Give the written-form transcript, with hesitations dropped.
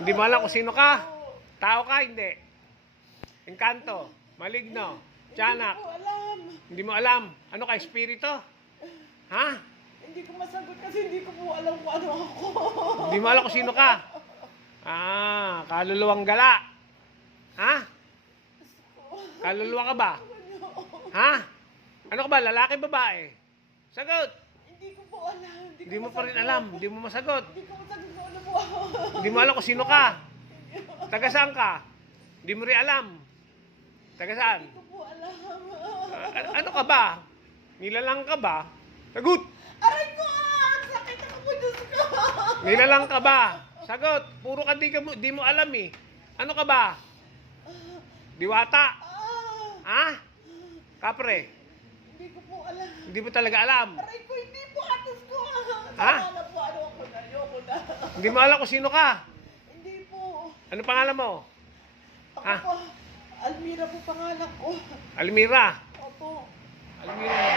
Hindi mo alam kung sino ka? Tao ka, hindi. Engkanto, maligno, tiyanak. Hindi ko alam. Hindi mo alam. Ano ka, espiritu? Ha? Hindi ko masagot kasi hindi ko po alam kung ano ako. Hindi mo alam kung sino ka? Ah, kaluluwang gala. Ha? Kaluluwa ka ba? Ha? Ano ka ba, lalaki, babae? Sagot! Hindi ko po alam. Hindi mo pa rin alam. Hindi mo masagot. Hindi ko masagot kung ano po ako. Hindi mo alam kung sino ka. Taga saan ka? Hindi mo rin alam. Taga saan? Hindi ko po alam. Ano ka ba? Nilalang ka ba? Sagot! Aray ko! Ang sakit ako po, Diyos ko! Nilalang ka ba? Sagot! Puro ka di mo alam eh. Ano ka ba? Diwata? Ha? Kapre? Hindi ko po alam. Hindi mo talaga alam. Aray ko, hindi po atos ko. Ha? Tama na po, ano ako na, ayoko na. Hindi mo alam kung sino ka. Hindi po. Ano pangalan mo? Ako Ha? po, Almira po pangalan ko. Almira. Opo. Almira.